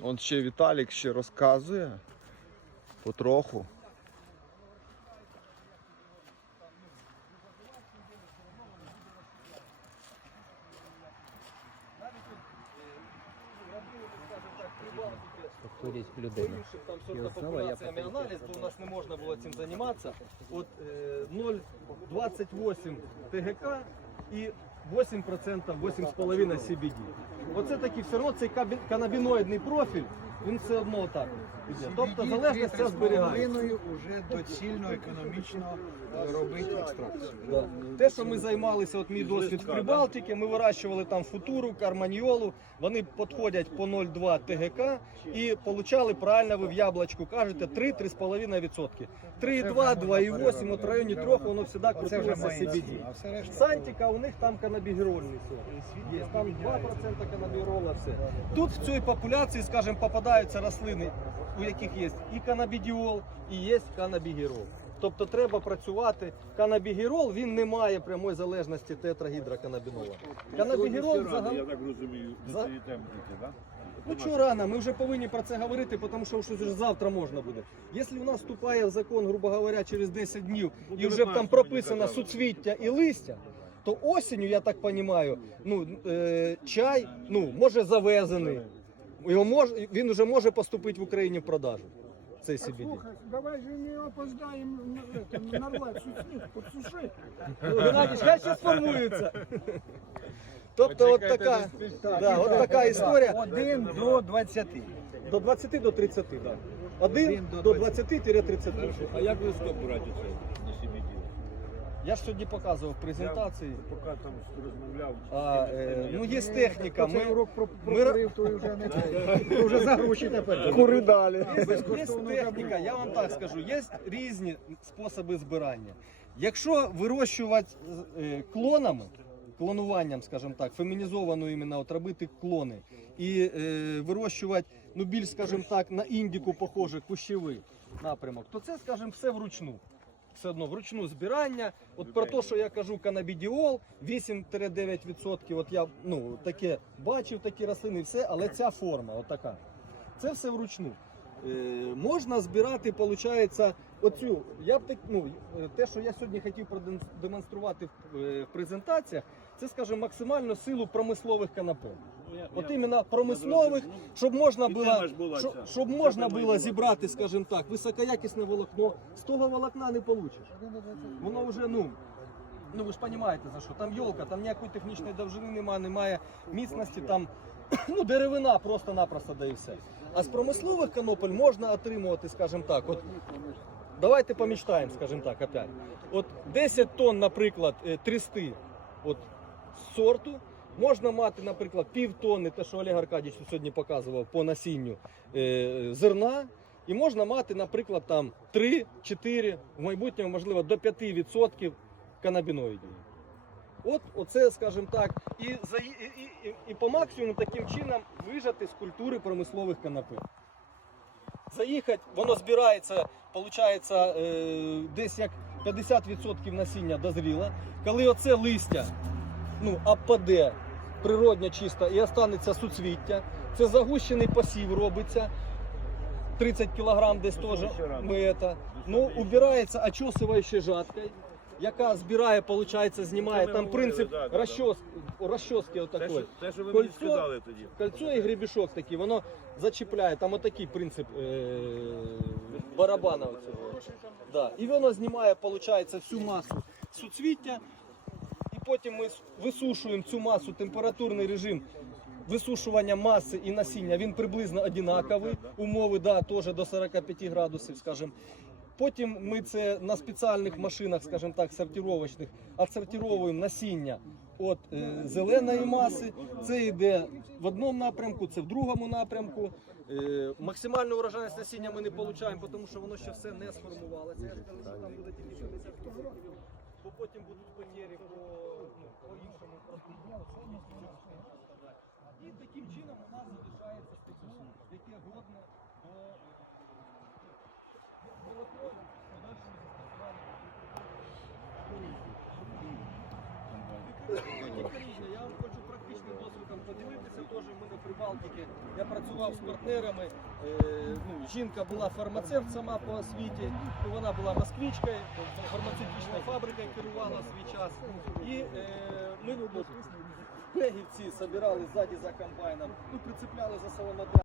Он ще Віталік ще розказує потроху. Сорта основа, я популяціями аналіз, бо у нас не можна було цим займатися. От е, 0,28 ТГК і 8%, 8,5 CBD. Оце такий все одно цей канабіноїдний профіль, він все одно так іде. Тобто залежність ця зберігається. Вже доцільно економічно робити екстракцію. Да. Те, що ми займалися, от мій досвід в Прибалтиці, ми вирощували там футуру, карманіолу, вони підходять по 0,2 ТГК і получали правильно ви в яблочку кажете 3-3,5%. 3,2, 2,8, от в районі 3 воно завжди крутилося CBD. Сантика у них там канабігерольний сорт. Є там 2% канабірола, все. Тут в цій популяції, скажімо, попадаються рослини, у яких є і канабідіол, і є канабігерол. Тобто треба працювати. Канабігерол він не має прямої залежності тетрагідроканабінола. Канабігерол взагалі. Я так розумію, За- цієї теми тільки, так? Ну чого рано, ми вже повинні про це говорити, тому що щось вже завтра можна буде. Якщо у нас вступає в закон, грубо говоря, через 10 днів і вже там прописано суцвіття і листя, то осінню, я так розумію, ну, е, чай ну, може завезений. Його мож, він вже може поступити в Україні в продажу. Цей CBD. Слухай, давай же не опоздаем на, это, подсуши. Ну, Геннадій, хай ще сформується. Тобто от така, да, от така історія. 1 до 20. До 20 до 30, так. Да. 1 до 20-30. А як ви стоп брати це на собі діло? Я ж сьогодні показував в презентації. Поки там розмовляв. А, е, ну є техніка. Цей Ми, урок про ми прокурив, то вже не те. То вже за гроші тепер. Кури далі. є техніка, я вам так скажу, є різні способи збирання. Якщо вирощувати е, клонами, клонуванням, скажімо так, фемінізовану іменно, от робити клони і е, вирощувати, ну більш, скажімо так, на індику похожий кущовий напрямок, то це, скажімо, все вручну. Все одно вручну збирання. От про те, що я кажу, канабідіол 8-9%. От я ну таке бачив такі рослини, все, але ця форма, от така. Це все вручну. Е, можна збирати, виходить, оцю. Я б так, ну, е, те, що я сьогодні хотів продемонструвати в, е, в презентаціях, це, скажімо, максимальну силу промислових канапе. От іменно промислових, щоб можна було, щоб, щоб можна було зібрати, скажімо так, високоякісне волокно. З того волокна не получиш. Воно вже, ну, ну ви ж розумієте за що. Там йолка, там ніякої технічної довжини немає, немає міцності, там ну, деревина просто-напросто да і все. А з промислових канопель можна отримувати, скажімо так, от давайте помічтаємо, скажімо так, опять. От 10 тонн, наприклад, е, трісти от, сорту. Можна мати, наприклад, пів тонни, те, що Олег Аркадійович сьогодні показував по насінню е, зерна. І можна мати, наприклад, там 3-4, в майбутньому, можливо, до 5% канабіноїдів. От оце, скажімо так, і, і, і, і, по максимуму таким чином вижати з культури промислових канапи. Заїхати, воно збирається, виходить, е, десь як 50% насіння дозріло. Коли оце листя ну, опаде природня чисто і останеться суцвіття, це загущений посів робиться. 30 кг десь теж ми це. Ну, убирається очосуваючою жаткою, яка збирає, виходить, знімає. Там принцип розчос, розчоски отакої. те, що ви мені сказали тоді. Кольцо і гребішок такий, воно зачіпляє, там отакий принцип е- барабана. Оцього. Да. І воно знімає, виходить, всю масу суцвіття. Потім ми висушуємо цю масу, температурний режим висушування маси і насіння, він приблизно однаковий. Умови да, теж до 45 градусів, скажімо. Потім ми це на спеціальних машинах, скажімо так, сортировочних, отсортировуємо насіння від е, зеленої маси. Це йде в одному напрямку, це в другому напрямку. Е, максимальну урожайність насіння ми не отримуємо, тому що воно ще все не сформувалося. Я ж кажу, що там буде тільки 50%, бо потім будуть потері по, ну, по іншому продукту. І таким чином у нас залишається стекло, яке годне до молоко ми Прибалтики. Я працював з партнерами. Е, ну, жінка була фармацевт сама по освіті, вона була москвичкою, фармацевтична фабрика керувала свій час. І е, ми пегівці збирали ззаді за комбайном, ну, прицепляли за соломодя.